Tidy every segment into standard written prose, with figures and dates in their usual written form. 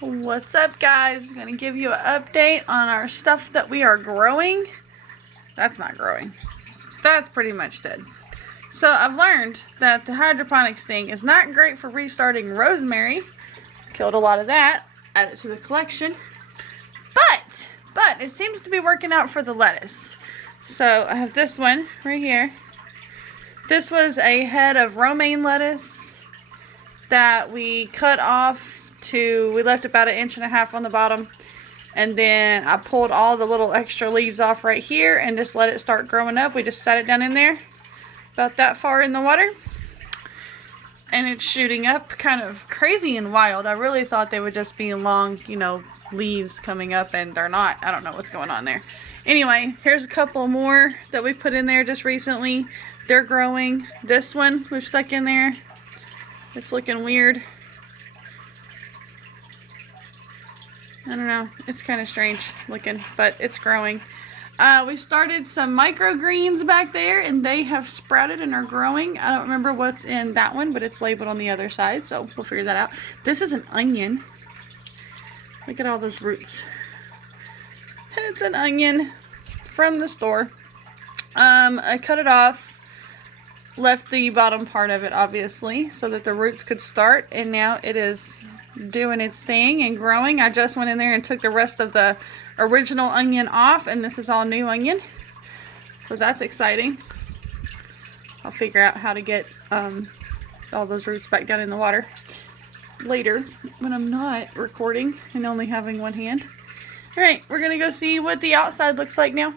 What's up, guys? I'm going to give you an update on our stuff that we are growing. That's not growing. That's pretty much dead. So I've learned that the hydroponics thing is not great for restarting rosemary. Killed a lot of that. Added it to the collection. But it seems to be working out for the lettuce. So I have this one right here. This was a head of romaine lettuce that we cut off we left about 1.5 inches on the bottom, and then I pulled all the little extra leaves off right here and just let it start growing up. We just sat it down in there about that far in the water, and it's shooting up kind of crazy and wild. I really thought they would just be long, leaves coming up, and they're not. I don't know what's going on there. Anyway, here's a couple more that we put in there just recently. They're growing. This one we've stuck in there. It's looking weird. I don't know. It's kind of strange looking, but it's growing. We started some microgreens back there, and they have sprouted and are growing. I don't remember what's in that one, but it's labeled on the other side, so we'll figure that out. This is an onion. Look at all those roots. It's an onion from the store. I cut it off, left the bottom part of it, obviously, so that the roots could start, and now it is doing its thing and growing. I just went in there and took the rest of the original onion off, and this is all new onion, so that's exciting. I'll figure out how to get all those roots back down in the water later when I'm not recording and only having one hand. All right, we're gonna go see what the outside looks like now.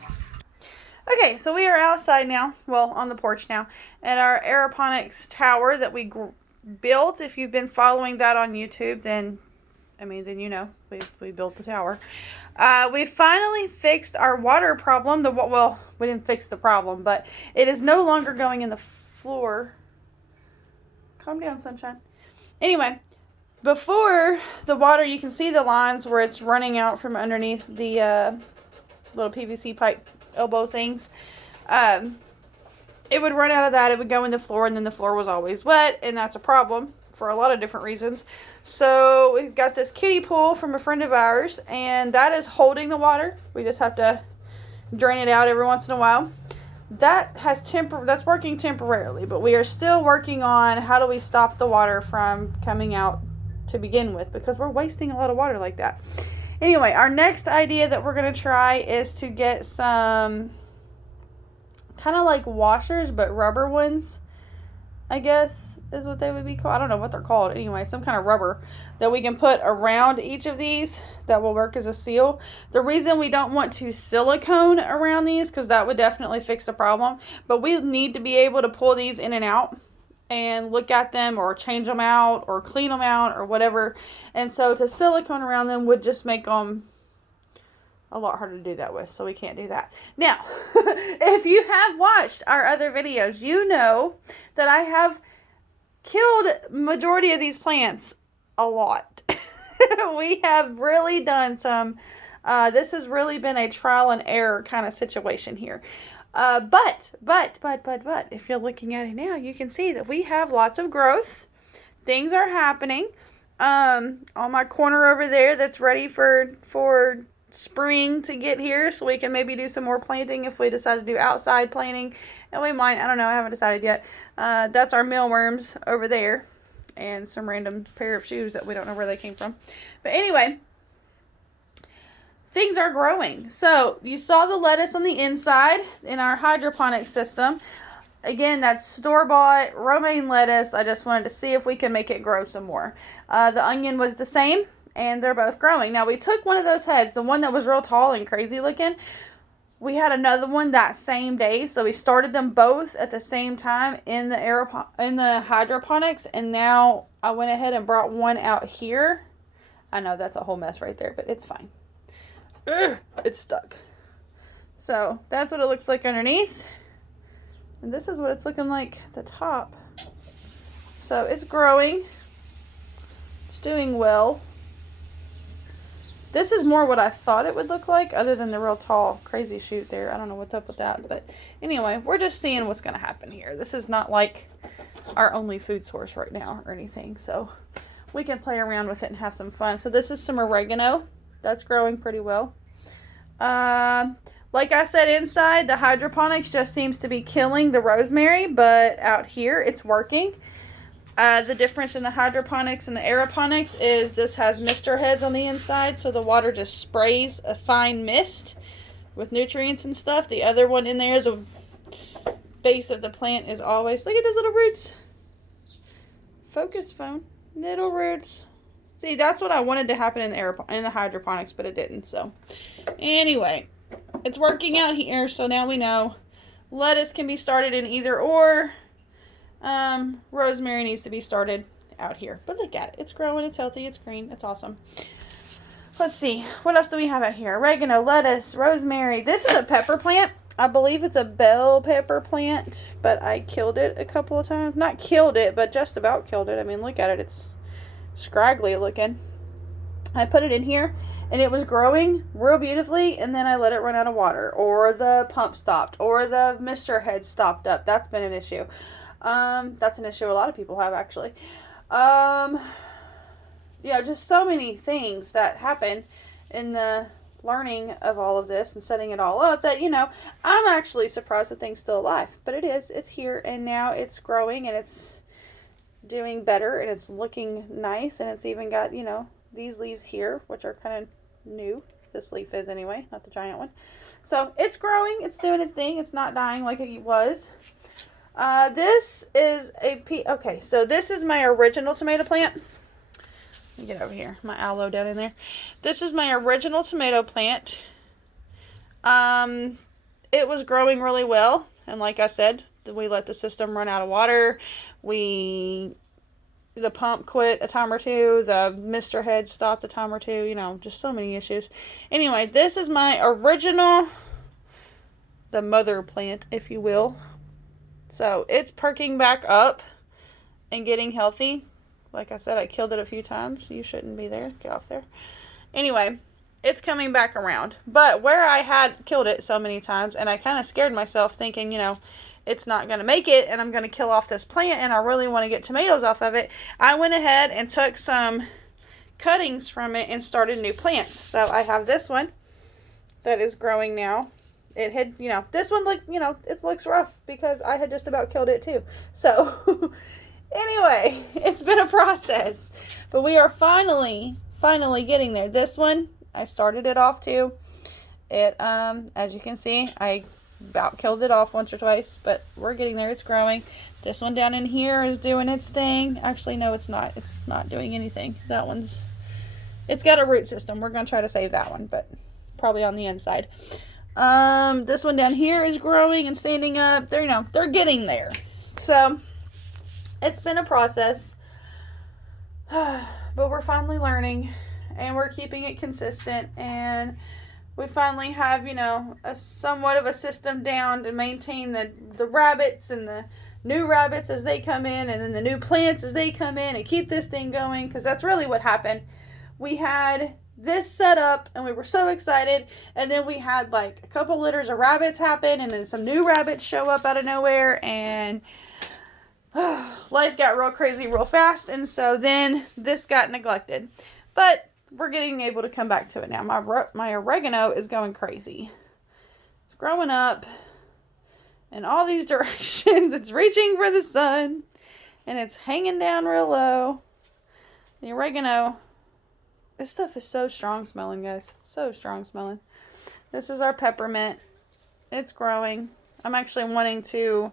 Okay, so we are outside now, well, on the porch now, at our aeroponics tower that we built. If you've been following that on YouTube, then you know, we built the tower. We finally fixed our water problem. Well, we didn't fix the problem, but it is no longer going in the floor. Calm down, sunshine. Anyway, before the water, you can see the lines where it's running out from underneath the little PVC pipe elbow things. It would run out of that, it would go in the floor, and then the floor was always wet, and that's a problem for a lot of different reasons. So we've got this kiddie pool from a friend of ours, and that is holding the water. We just have to drain it out every once in a while. That's working temporarily, but we are still working on how do we stop the water from coming out to begin with, because we're wasting a lot of water like that. Anyway, our next idea that we're going to try is to get some kind of like washers, but rubber ones, I guess is what they would be called. I don't know what they're called. Anyway, some kind of rubber that we can put around each of these that will work as a seal. The reason we don't want to silicone around these, because that would definitely fix the problem, but we need to be able to pull these in and out and look at them or change them out or clean them out or whatever. And so to silicone around them would just make them a lot harder to do that with, so we can't do that. Now, if you have watched our other videos, you know that I have killed majority of these plants a lot. We have really done some, this has really been a trial and error kind of situation here. But, if you're looking at it now, you can see that we have lots of growth. Things are happening. On my corner over there that's ready for spring to get here, so we can maybe do some more planting if we decide to do outside planting, and we might, I don't know, I haven't decided yet. That's our mealworms over there, and some random pair of shoes that we don't know where they came from. But anyway, things are growing. So you saw the lettuce on the inside in our hydroponic system. Again, that's store-bought romaine lettuce. I just wanted to see if we can make it grow some more. The onion was the same, and they're both growing. Now, we took one of those heads, the one that was real tall and crazy looking. We had another one that same day, so we started them both at the same time in the hydroponics, and now I went ahead and brought one out here. I know that's a whole mess right there, but it's fine. It's stuck. So that's what it looks like underneath, and this is what it's looking like at the top. So it's growing. It's doing well. This is more what I thought it would look like, other than the real tall, crazy shoot there. I don't know what's up with that. But anyway, we're just seeing what's going to happen here. This is not like our only food source right now or anything. So we can play around with it and have some fun. So this is some oregano. That's growing pretty well. Like I said, inside, the hydroponics just seems to be killing the rosemary, but out here it's working. The difference in the hydroponics and the aeroponics is this has mister heads on the inside, so the water just sprays a fine mist with nutrients and stuff. The other one in there, the base of the plant is always, look at those little roots. Focus phone. Little roots. See, that's what I wanted to happen in the hydroponics, but it didn't. So, anyway, it's working out here. So now we know lettuce can be started in either or. Rosemary needs to be started out here. But look at it. It's growing. It's healthy. It's green. It's awesome. Let's see. What else do we have out here? Oregano, lettuce, rosemary. This is a pepper plant. I believe it's a bell pepper plant, but I killed it a couple of times. Not killed it, but just about killed it. I mean, look at it. It's scraggly looking. I put it in here, and it was growing real beautifully, and then I let it run out of water, or the pump stopped, or the mister head stopped up. That's been an issue. That's an issue a lot of people have, actually. Yeah, just so many things that happen in the learning of all of this and setting it all up that, you know, I'm actually surprised that thing's still alive. But it is. It's here, and now it's growing, and it's doing better, and it's looking nice, and it's even got, you know, these leaves here, which are kind of new. This leaf is anyway, not the giant one. So it's growing. It's doing its thing. It's not dying like it was. This is okay, so this is my original tomato plant. Let me get over here. My aloe down in there. This is my original tomato plant. It was growing really well. And like I said, we let the system run out of water. The pump quit a time or two. The mister head stopped a time or two. You know, just so many issues. Anyway, this is my original, the mother plant, if you will. So it's perking back up and getting healthy. Like I said, I killed it a few times. You shouldn't be there. Get off there. Anyway, it's coming back around. But where I had killed it so many times, and I kind of scared myself thinking, you know, it's not going to make it, and I'm going to kill off this plant, and I really want to get tomatoes off of it, I went ahead and took some cuttings from it and started new plants. So I have this one that is growing now. It had, you know, this one looks, you know, it looks rough because I had just about killed it too. So anyway, it's been a process, but we are finally getting there. This one, I started it off too. It, as you can see, I about killed it off once or twice, but we're getting there. It's growing. This one down in here is doing its thing. Actually, no, it's not. It's not doing anything. That one's, it's got a root system. We're going to try to save that one, but probably on the inside. This one down here is growing and standing up. They're, you know, they're getting there. So it's been a process, but we're finally learning, and we're keeping it consistent, and we finally have, you know, a somewhat of a system down to maintain the rabbits and the new rabbits as they come in, and then the new plants as they come in, and keep this thing going, because that's really what happened. We had this set up, and we were so excited, and then we had like a couple litters of rabbits happen, and then some new rabbits show up out of nowhere, and life got real crazy real fast, and so then this got neglected. But we're getting able to come back to it now. My oregano is going crazy. It's growing up in all these directions. It's reaching for the sun, and it's hanging down real low. The oregano, this stuff is so strong smelling, guys. So strong smelling. This is our peppermint. It's growing. I'm actually wanting to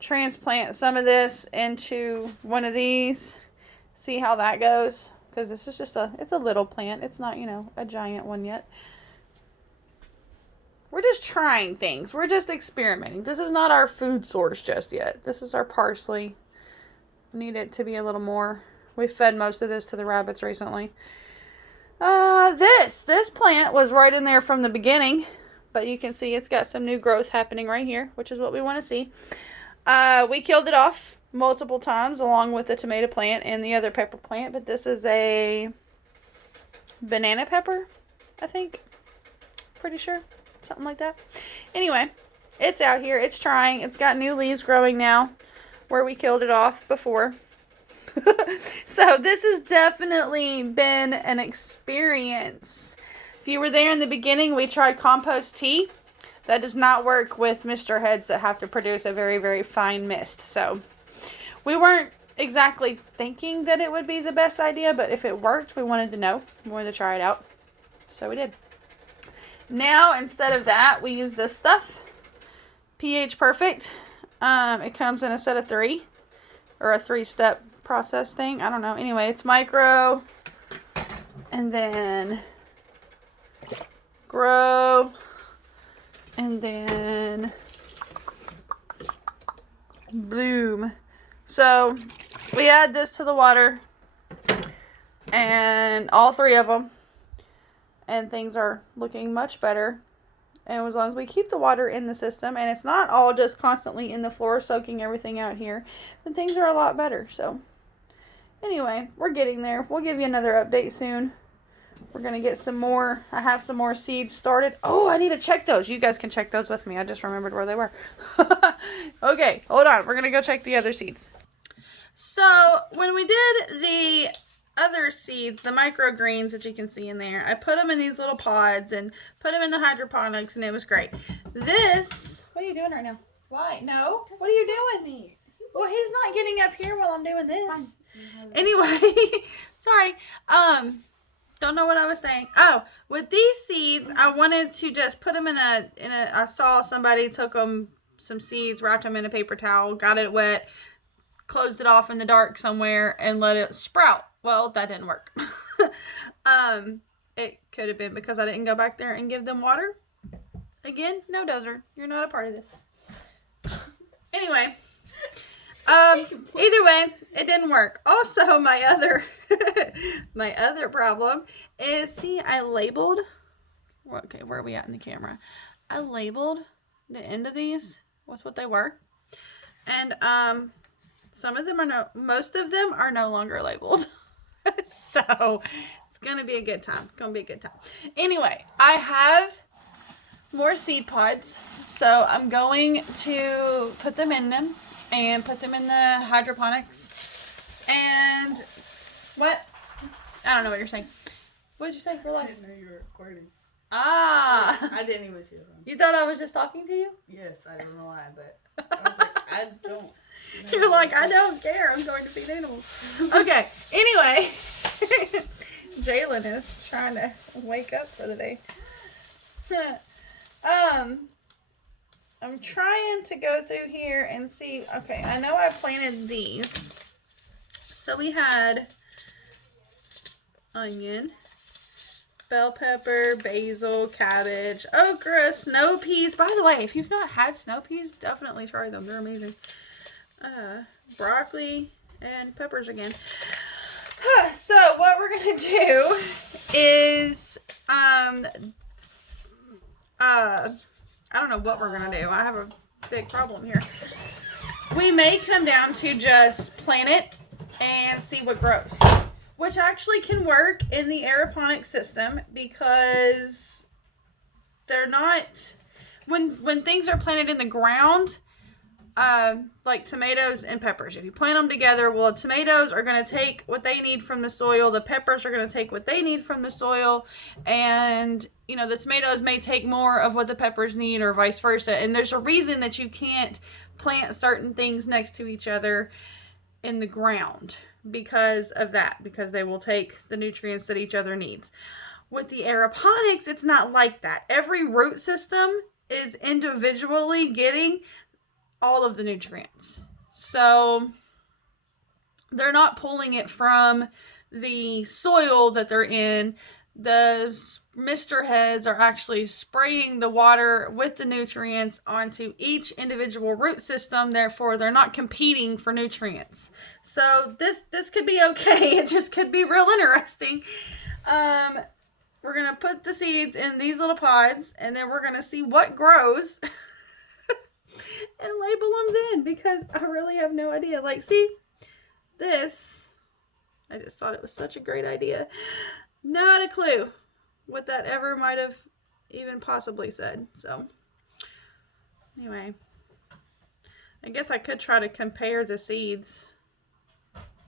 transplant some of this into one of these. See how that goes. Because this is just it's a little plant. It's not, you know, a giant one yet. We're just trying things. We're just experimenting. This is not our food source just yet. This is our parsley. Need it to be a little more. We've fed most of this to the rabbits recently. This plant was right in there from the beginning. But you can see it's got some new growth happening right here, which is what we want to see. We killed it off multiple times along with the tomato plant and the other pepper plant, but this is a banana pepper, I think. Pretty sure. Something like that. Anyway, it's out here. It's trying. It's got new leaves growing now where we killed it off before. So this has definitely been an experience. If you were there in the beginning, we tried compost tea. That does not work with mister heads that have to produce a very, very fine mist. So we weren't exactly thinking that it would be the best idea, but if it worked, we wanted to know. We wanted to try it out. So we did. Now, instead of that, we use this stuff. pH Perfect. It comes in a set of 3, or a 3-step process thing. I don't know. Anyway, it's micro, and then grow, and then bloom. So we add this to the water, and all 3 of them, and things are looking much better. And as long as we keep the water in the system, and it's not all just constantly in the floor soaking everything out here, then things are a lot better. So anyway, we're getting there. We'll give you another update soon. We're going to get some more. I have some more seeds started. Oh, I need to check those. You guys can check those with me. I just remembered where they were. Okay, hold on. We're going to go check the other seeds. So when we did the other seeds, the microgreens that you can see in there, I put them in these little pods and put them in the hydroponics, and it was great. This, what are you doing right now? Why? No? What are you doing? Well, he's not getting up here while I'm doing this. Anyway, sorry. Don't know what I was saying. Oh, with these seeds, I wanted to just put them in a, I saw somebody took them, some seeds, wrapped them in a paper towel, got it wet, closed it off in the dark somewhere, and let it sprout. Well, that didn't work. It could have been because I didn't go back there and give them water. Again, no, Dozer, you're not a part of this. Anyway, either way, it didn't work. Also, my other problem is, see, I labeled, okay, where are we at in the camera? I labeled the end of these with what they were. And, some of them are most of them are no longer labeled. So it's going to be a good time. It's going to be a good time. Anyway, I have more seed pods. So I'm going to put them in them and put them in the hydroponics. And what? I don't know what you're saying. What did you say? Relax. I didn't know you were recording. Ah. I didn't even see them. You thought I was just talking to you? Yes, I don't know why, but I was like, I don't. You're like, I don't care. I'm going to feed animals. Okay. Anyway, Jalen is trying to wake up for the day. I'm trying to go through here and see. Okay, I know I planted these. So we had onion, bell pepper, basil, cabbage, okra, snow peas. By the way, if you've not had snow peas, definitely try them. They're amazing. Broccoli and peppers again. So what we're gonna do is I don't know what we're gonna do. I have a big problem here. We may come down to just plant it and see what grows, which actually can work in the aeroponic system because they're not, when things are planted in the ground, like tomatoes and peppers. If you plant them together, well, tomatoes are going to take what they need from the soil. The peppers are going to take what they need from the soil. And, you know, the tomatoes may take more of what the peppers need or vice versa. And there's a reason that you can't plant certain things next to each other in the ground because of that. Because they will take the nutrients that each other needs. With the aeroponics, it's not like that. Every root system is individually getting all of the nutrients. So they're not pulling it from the soil that they're in. The mister heads are actually spraying the water with the nutrients onto each individual root system. Therefore, they're not competing for nutrients. So this could be okay. It just could be real interesting. We're going to put the seeds in these little pods, and then we're going to see what grows and label them then, because I really have no idea. Like, see, this, I just thought it was such a great idea. Not a clue what that ever might have even possibly said. So, anyway, I guess I could try to compare the seeds.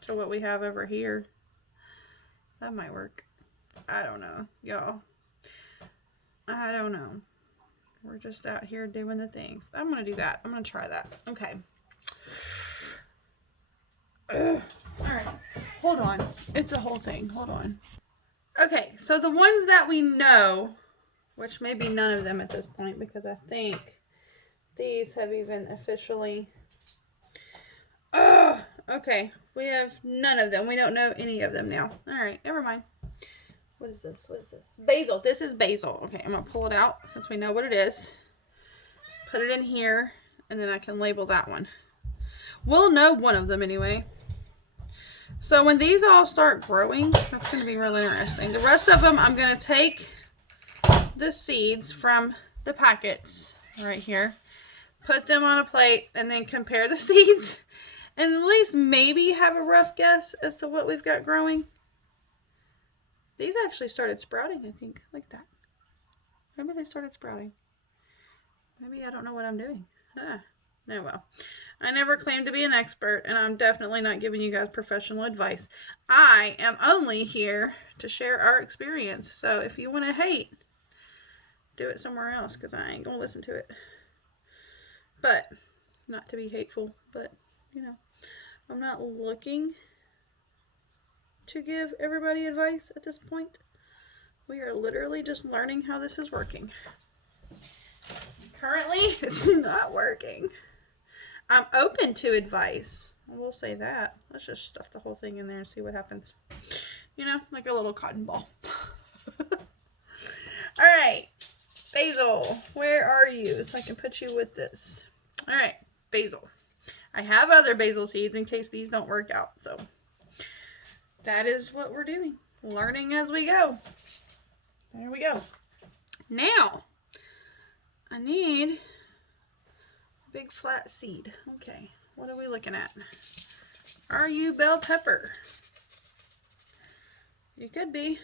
to what we have over here. That might work. I don't know, y'all. I don't know. We're just out here doing the things. I'm going to do that. I'm going to try that. Okay. All right. Hold on. It's a whole thing. Hold on. Okay. So the ones that we know, which may be none of them at this point because I think these have even officially... Oh, okay. We have none of them. We don't know any of them now. All right. Never mind. What is this? What is this? Basil. This is basil. Okay. I'm going to pull it out since we know what it is. Put it in here, and then I can label that one. We'll know one of them anyway. So when these all start growing, that's going to be really interesting. The rest of them, I'm going to take the seeds from the packets right here, put them on a plate, and then compare the seeds, and at least maybe have a rough guess as to what we've got growing. These actually started sprouting, I think, like that. Maybe they started sprouting. Maybe I don't know what I'm doing. Ah. Oh well. I never claimed to be an expert, and I'm definitely not giving you guys professional advice. I am only here to share our experience. So if you want to hate, do it somewhere else, because I ain't going to listen to it. But, not to be hateful, but, you know, I'm not looking to give everybody advice at this point. We are literally just learning how this is working. Currently, it's not working. I'm open to advice. I will say that. Let's just stuff the whole thing in there and see what happens. You know, like a little cotton ball. Alright. Basil, where are you? So I can put you with this. Alright, basil. I have other basil seeds in case these don't work out. So that is what we're doing. Learning as we go. There we go. Now, I need big flat seed. Okay, what are we looking at? Are you bell pepper? You could be.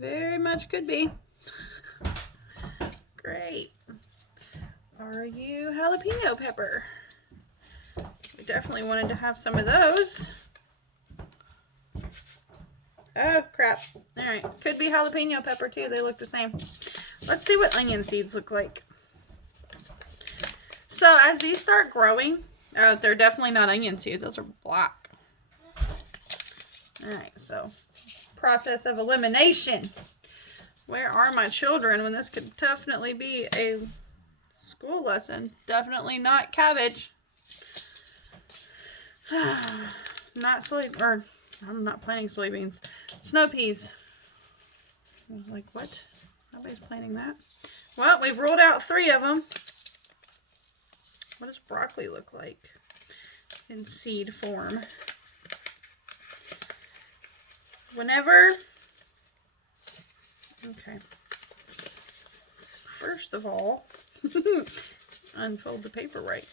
Very much could be. Great. Are you jalapeno pepper? We definitely wanted to have some of those. Oh, crap. Alright, could be jalapeno pepper too. They look the same. Let's see what onion seeds look like. So as these start growing, oh, they're definitely not onion seeds. Those are black. Alright, so process of elimination. Where are my children when this could definitely be a school lesson? Definitely not cabbage. Not soy, or I'm not planting soybeans. Snow peas. I was like, what? Nobody's planting that. Well, we've ruled out 3 of them. What does broccoli look like in seed form? Whenever, okay. First of all, unfold the paper right.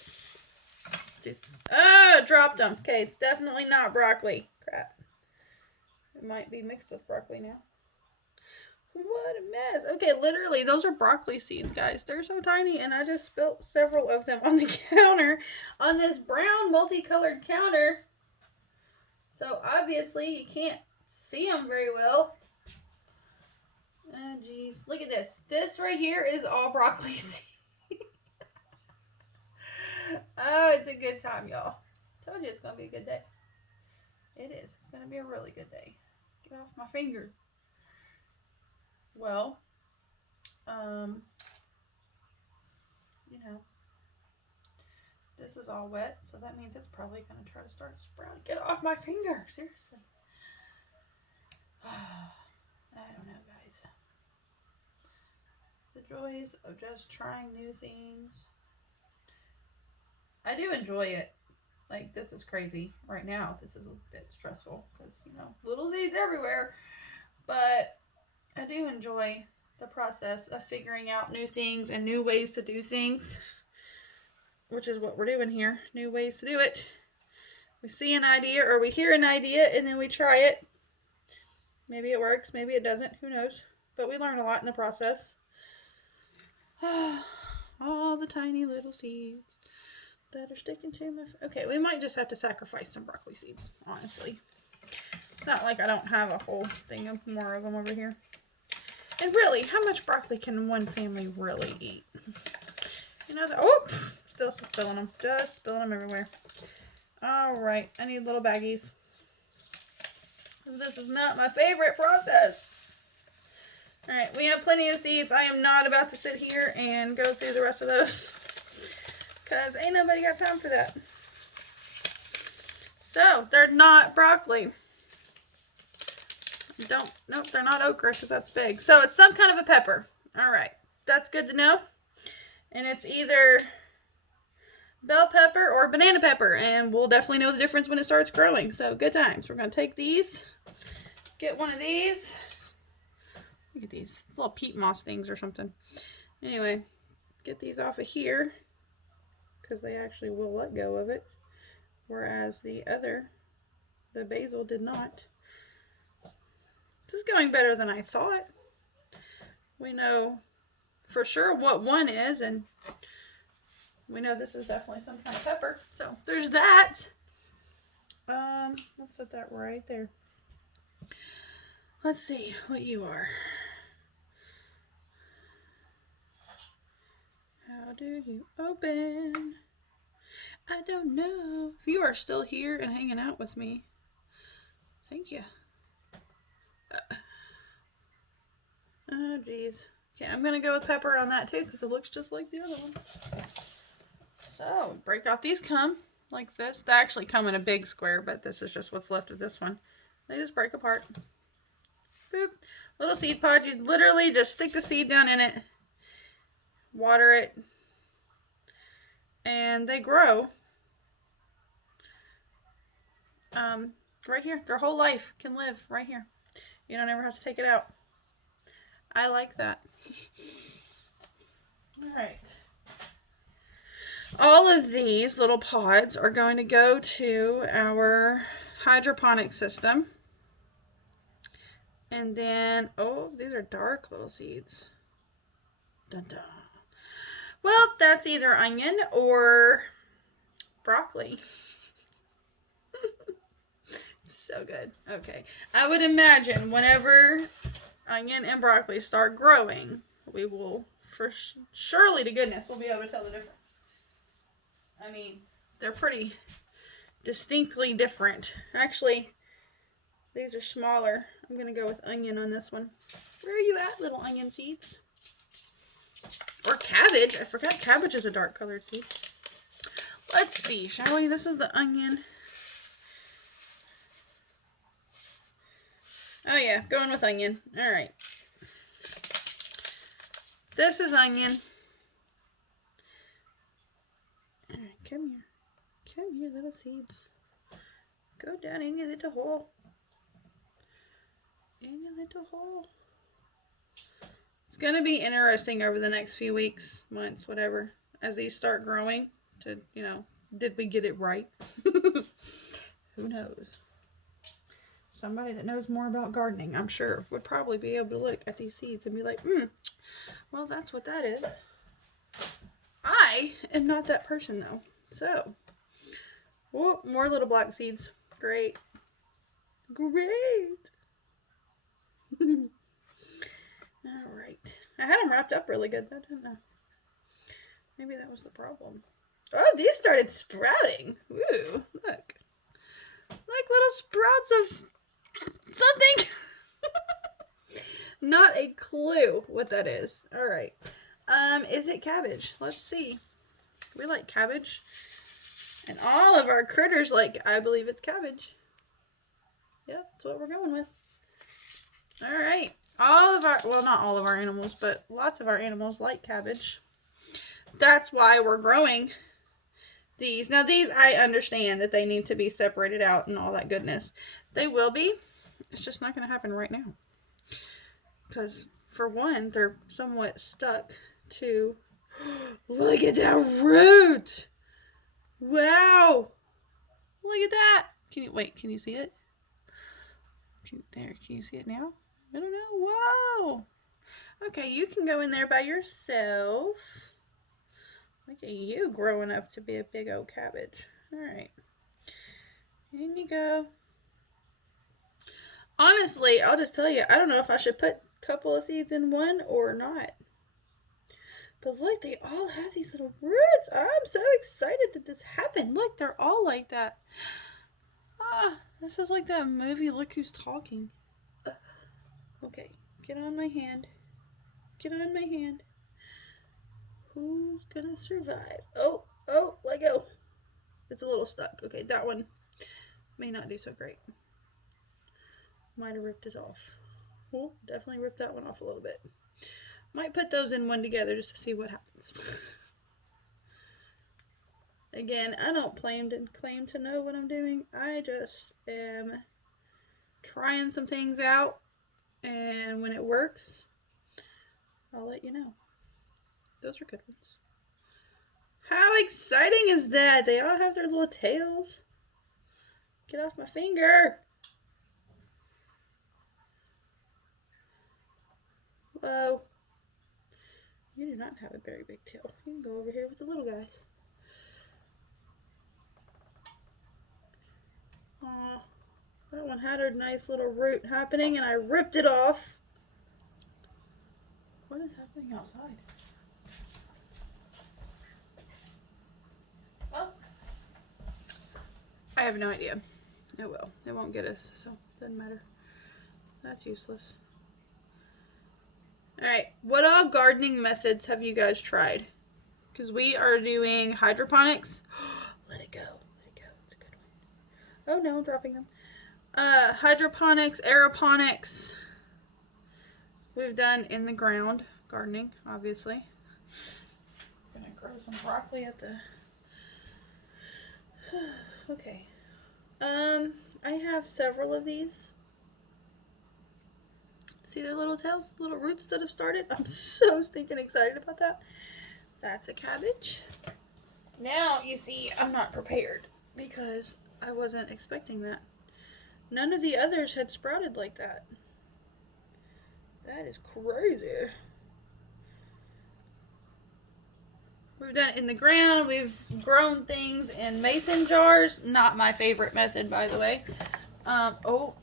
Let's do this. Ah, dropped them. Okay, it's definitely not broccoli. Crap. It might be mixed with broccoli now. What a mess. Okay, literally, those are broccoli seeds, guys. They're so tiny, and I just spilt several of them on the counter, on this brown multicolored counter. So, obviously, you can't see them very well. Oh, geez. Look at this. This right here is all broccoli seeds. Oh, it's a good time, y'all. Told you it's going to be a good day. It is. It's going to be a really good day. Get off my finger. Well, you know, this is all wet, so that means it's probably going to try to start sprouting. Get off my finger, seriously. I don't know, guys. The joys of just trying new things. I do enjoy it. Like, this is crazy. Right now, this is a bit stressful because, you know, little seeds everywhere. But I do enjoy the process of figuring out new things and new ways to do things, which is what we're doing here. New ways to do it. We see an idea or we hear an idea and then we try it. Maybe it works, maybe it doesn't, who knows. But we learn a lot in the process. All the tiny little seeds. that are sticking to my... Okay, we might just have to sacrifice some broccoli seeds, honestly. It's not like I don't have a whole thing of more of them over here. And really, how much broccoli can one family really eat? You know, oh, still spilling them. Just spilling them everywhere. All right, I need little baggies. This is not my favorite process. All right, we have plenty of seeds. I am not about to sit here and go through the rest of those because ain't nobody got time for that. So, they're not broccoli. Nope, they're not okra because that's big. So, it's some kind of a pepper. All right, that's good to know. And it's either bell pepper or banana pepper, and we'll definitely know the difference when it starts growing. So, good times. We're going to take these, get one of these. Look at these little peat moss things or something. Anyway, get these off of here because they actually will let go of it, whereas the basil did not. This is going better than I thought. We know for sure what one is, and we know this is definitely some kind of pepper. So there's that. Let's set that right there. Let's see what you are. How do you open? I don't know. If you are still here and hanging out with me, thank you. Oh, geez. Okay, I'm going to go with pepper on that too because it looks just like the other one. So, break off these come like this. They actually come in a big square, but this is just what's left of this one. They just break apart. Boop. Little seed pod. You literally just stick the seed down in it, water it, and they grow. Right here. Their whole life can live right here. You don't ever have to take it out. I like that. All right. All of these little pods are going to go to our hydroponic system. And then, oh, these are dark little seeds. Dun dun. Well, that's either onion or broccoli. So good. Okay. I would imagine whenever onion and broccoli start growing, we will, surely to goodness, we'll be able to tell the difference. I mean, they're pretty distinctly different. Actually, these are smaller. I'm going to go with onion on this one. Where are you at, little onion seeds? Or cabbage. I forgot cabbage is a dark colored seed. Let's see, shall we? This is the onion. Oh yeah, going with onion. All right. This is onion. All right, come here. Come here, little seeds. Go down in your little hole. In your little hole. It's going to be interesting over the next few weeks, months, whatever, as these start growing to, you know, did we get it right? Who knows? Somebody that knows more about gardening, I'm sure, would probably be able to look at these seeds and be like, well, that's what that is. I am not that person, though. So, oh, more little black seeds. Great. Great. All right. I had them wrapped up really good. I don't know. Maybe that was the problem. Oh, these started sprouting. Ooh, look. Like little sprouts of something. Not a clue what that is. All right. Is it cabbage? Let's see. We like cabbage. And all of our critters like, I believe it's cabbage. Yeah, that's what we're going with. All right. All of our, well, not all of our animals, but lots of our animals like cabbage. That's why we're growing these. Now, these, I understand that they need to be separated out and all that goodness. They will be. It's just not going to happen right now. Because, for one, they're somewhat stuck to... Look at that root! Wow! Look at that! Can you see it? Can you see it now? I don't know. Whoa! Okay, you can go in there by yourself. Look at you growing up to be a big old cabbage. All right. In you go. Honestly, I'll just tell you, I don't know if I should put a couple of seeds in one or not. But look, they all have these little roots. I'm so excited that this happened. Look, they're all like that. This is like that movie, Look Who's Talking. Okay, get on my hand. Get on my hand. Who's gonna survive? Oh, let go. It's a little stuck. Okay, that one may not do so great. Might have ripped it off. Well, definitely ripped that one off a little bit. Might put those in one together just to see what happens. Again, I don't claim to know what I'm doing. I just am trying some things out, and when it works, I'll let you know. Those are good ones. How exciting is that? They all have their little tails. Get off my finger. Whoa. You do not have a very big tail. You can go over here with the little guys. Aw, that one had a nice little root happening and I ripped it off. What is happening outside? Well, I have no idea. It will. It won't get us, so it doesn't matter. That's useless. Alright, what all gardening methods have you guys tried? Because we are doing hydroponics. Let it go. Let it go. It's a good one. Oh no, I'm dropping them. Hydroponics, aeroponics. We've done in the ground gardening, obviously. I'm gonna grow some broccoli at the... Okay. I have several of these. See their little tails, little roots that have started? I'm so stinking excited about that. That's a cabbage. Now, you see, I'm not prepared because I wasn't expecting that. None of the others had sprouted like that. That is crazy. We've done it in the ground. We've grown things in mason jars. Not my favorite method, by the way. Oh,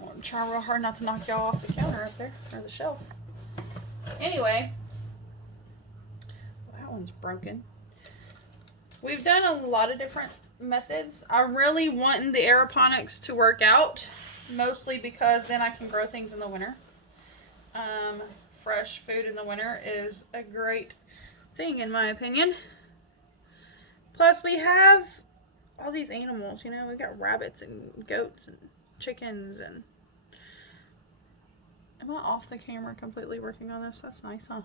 I'm trying real hard not to knock y'all off the counter up there, or the shelf. Anyway, well, that one's broken. We've done a lot of different methods. I'm really wanting the aeroponics to work out, mostly because then I can grow things in the winter. Fresh food in the winter is a great thing, in my opinion. Plus, we have all these animals, you know, we got rabbits and goats and chickens and... Am I off the camera completely working on this? That's nice, huh?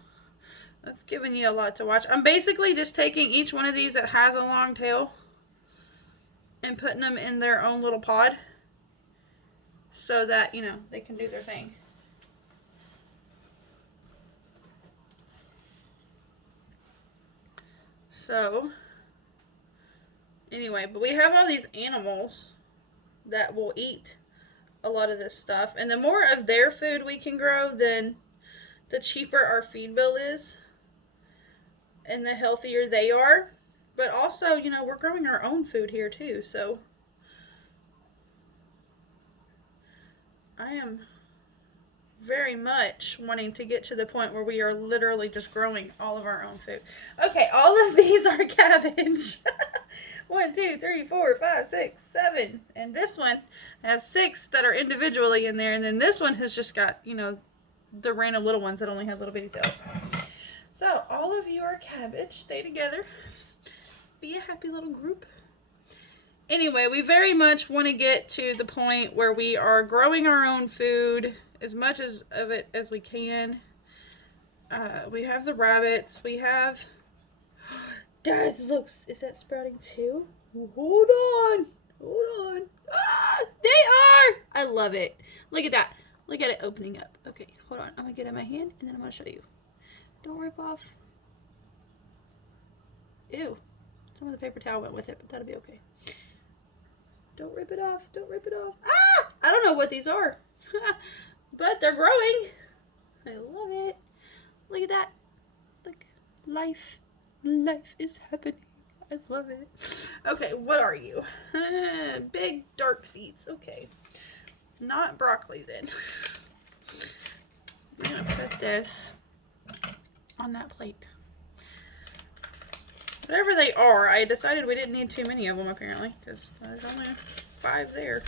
That's giving you a lot to watch. I'm basically just taking each one of these that has a long tail and putting them in their own little pod so that, you know, they can do their thing. So, anyway, but we have all these animals that will eat a lot of this stuff. And the more of their food we can grow, then the cheaper our feed bill is. And the healthier they are. But also, you know, we're growing our own food here too. So, I am very much wanting to get to the point where we are literally just growing all of our own food. Okay, all of these are cabbage. 1, 2, 3, 4, 5, 6, 7. And this one has 6 that are individually in there. And then this one has just got, you know, the random little ones that only have little bitty tails. So, all of you are cabbage. Stay together. Be a happy little group. Anyway, we very much want to get to the point where we are growing our own food as much of it as we can. We have the rabbits. We have... Guys, look, is that sprouting too? Hold on. Hold on. Ah, they are! I love it. Look at that. Look at it opening up. Okay, hold on. I'm going to get it in my hand, and then I'm going to show you. Don't rip off. Ew. Some of the paper towel went with it, but that'll be okay. Don't rip it off. Don't rip it off. Ah! I don't know what these are. But they're growing. I love it. Look at that. Look. Life. Life is happening. I love it. Okay, what are you? Big dark seeds. Okay. Not broccoli then. We're gonna put this on that plate. Whatever they are, I decided we didn't need too many of them apparently, because there's only 5 there.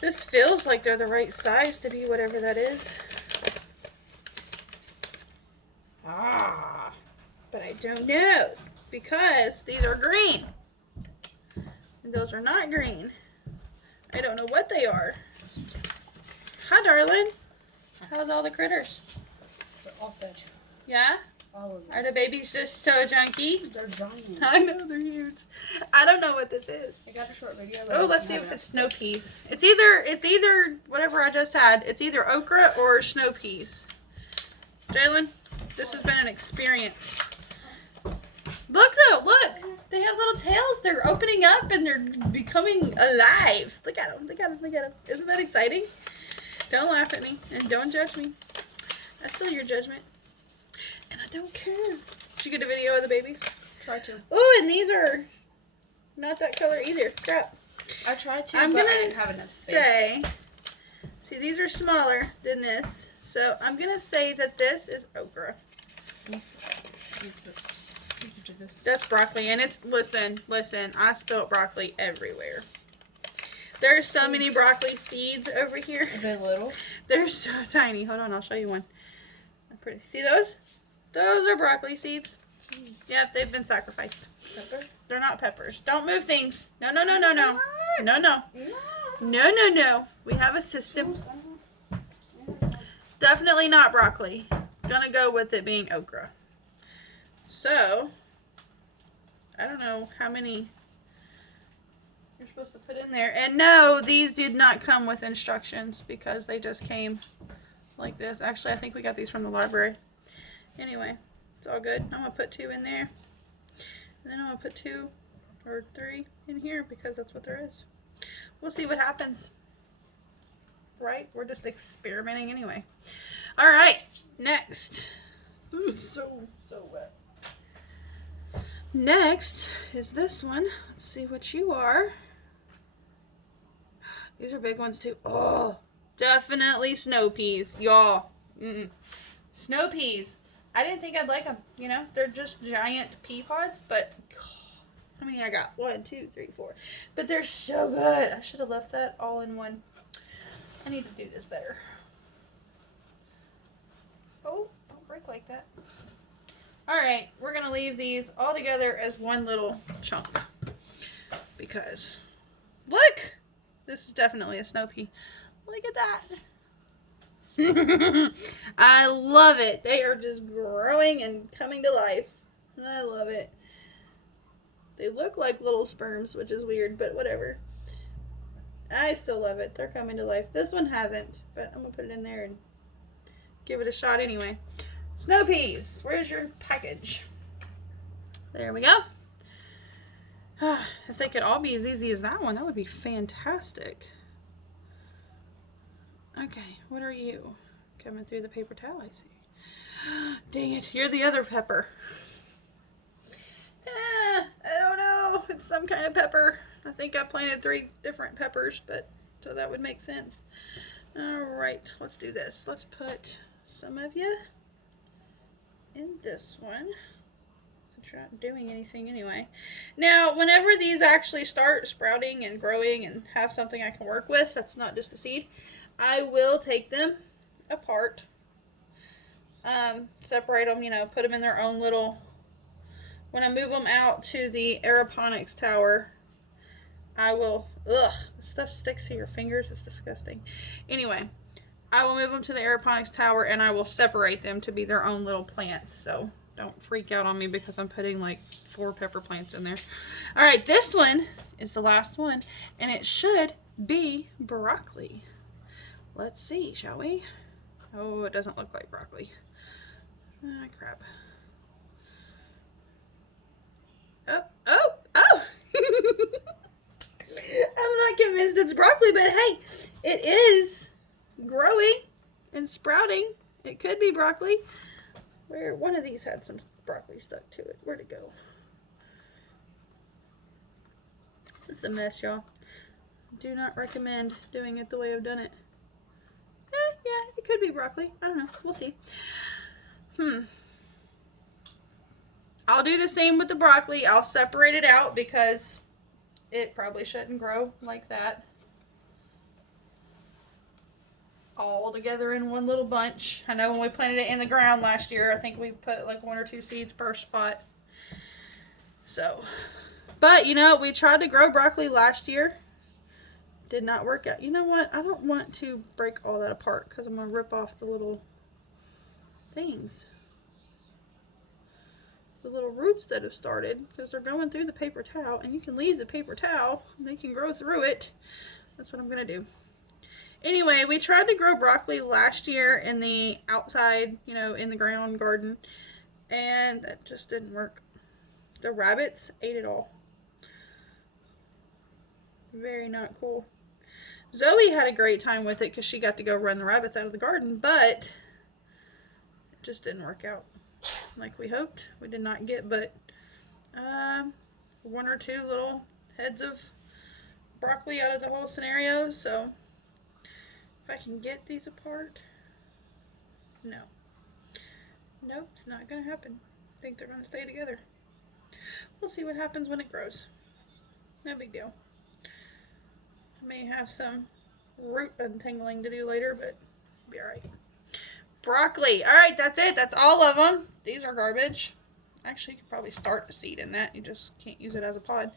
This feels like they're the right size to be whatever that is. Ah, but I don't know, because these are green. And those are not green. I don't know what they are. Hi, darling. How's all the critters? They're all fed. Yeah? All of them. Are the babies just so junky? They're giant. I know, they're huge. I don't know what this is. I got a short video. Oh, let's see if it's snow peas. It's either whatever I just had. It's either okra or snow peas. Jalen, this has been an experience. Look though, look. They have little tails. They're opening up and they're becoming alive. Look at them. Look at them. Look at them. Isn't that exciting? Don't laugh at me and don't judge me. That's still your judgment. And I don't care. Did you get a video of the babies? Try to. Oh, and these are not that color either. Crap. I tried to, I'm but I gonna didn't have enough space. say, see, these are smaller than this. So I'm gonna say that this is okra. That's broccoli, and it's, listen, I spilled broccoli everywhere. There's so many broccoli seeds over here. Are they little? They're so tiny. Hold on, I'll show you one. They're pretty. See those? Those are broccoli seeds. Yep, they've been sacrificed. Pepper? They're not peppers. Don't move things. No, no, no, no, no. No, no. No, no, no. We have a system. Definitely not broccoli. Gonna go with it being okra. So, I don't know how many you're supposed to put in there. And no, these did not come with instructions because they just came like this. Actually, I think we got these from the library. Anyway, it's all good. I'm going to put 2 in there. And then I'm going to put 2 or 3 in here because that's what there is. We'll see what happens. Right? We're just experimenting anyway. All right, next. Ooh, it's so wet. Next is this one. Let's see what you are. These are big ones too. Oh, definitely snow peas, y'all. Snow peas. I didn't think I'd like them. You know, they're just giant pea pods, but how many I got? 1, 2, 3, 4. But they're so good. I should have left that all in one. I need to do this better. Oh, don't break like that. Alright, we're going to leave these all together as one little chunk. Because, look! This is definitely a snow pea. Look at that. I love it. They are just growing and coming to life. I love it. They look like little sperms, which is weird, but whatever. I still love it. They're coming to life. This one hasn't, but I'm going to put it in there and give it a shot anyway. Snow peas. Where's your package? There we go. If they could all be as easy as that one, that would be fantastic. Okay, what are you? Coming through the paper towel, I see. Dang it, you're the other pepper. I don't know. It's some kind of pepper. I think I planted 3 different peppers, but so that would make sense. All right, let's do this. Let's put some of you in this one. Since you're not doing anything anyway. Now, whenever these actually start sprouting and growing and have something I can work with, that's not just a seed, I will take them apart, separate them, you know, put them in their own little, when I move them out to the aeroponics tower, I will, this stuff sticks to your fingers, it's disgusting. Anyway, I will move them to the aeroponics tower and I will separate them to be their own little plants, so don't freak out on me because I'm putting like 4 pepper plants in there. All right, this one is the last one, and it should be broccoli. Let's see, shall we? Oh, it doesn't look like broccoli. Ah, crap. Oh! I'm not convinced it's broccoli, but hey, it is growing and sprouting. It could be broccoli. Where one of these had some broccoli stuck to it. Where'd it go? It's a mess, y'all. Do not recommend doing it the way I've done it. Yeah, it could be broccoli. I don't know. We'll see. I'll do the same with the broccoli. I'll separate it out because it probably shouldn't grow like that. All together in one little bunch. I know when we planted it in the ground last year, I think we put like 1 or 2 seeds per spot. So, but you know, we tried to grow broccoli last year. Did not work out. You know what? I don't want to break all that apart because I'm going to rip off the little things. The little roots that have started because they're going through the paper towel, and you can leave the paper towel and they can grow through it. That's what I'm going to do. Anyway, we tried to grow broccoli last year in the outside, you know, in the ground garden, and that just didn't work. The rabbits ate it all. Very not cool. Zoe had a great time with it because she got to go run the rabbits out of the garden, but it just didn't work out like we hoped. We did not get but 1 or 2 little heads of broccoli out of the whole scenario, so if I can get these apart, no. Nope, it's not going to happen. I think they're going to stay together. We'll see what happens when it grows. No big deal. I may have some root untangling to do later, but it'll be alright. Broccoli. Alright, that's it. That's all of them. These are garbage. Actually, you could probably start a seed in that. You just can't use it as a pod.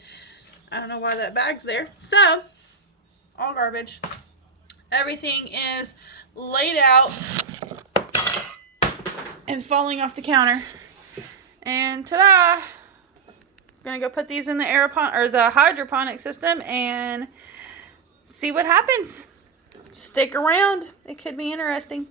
I don't know why that bag's there. So, all garbage. Everything is laid out and falling off the counter. And ta-da! I'm gonna go put these in the the hydroponic system and see what happens. Stick around. It could be interesting.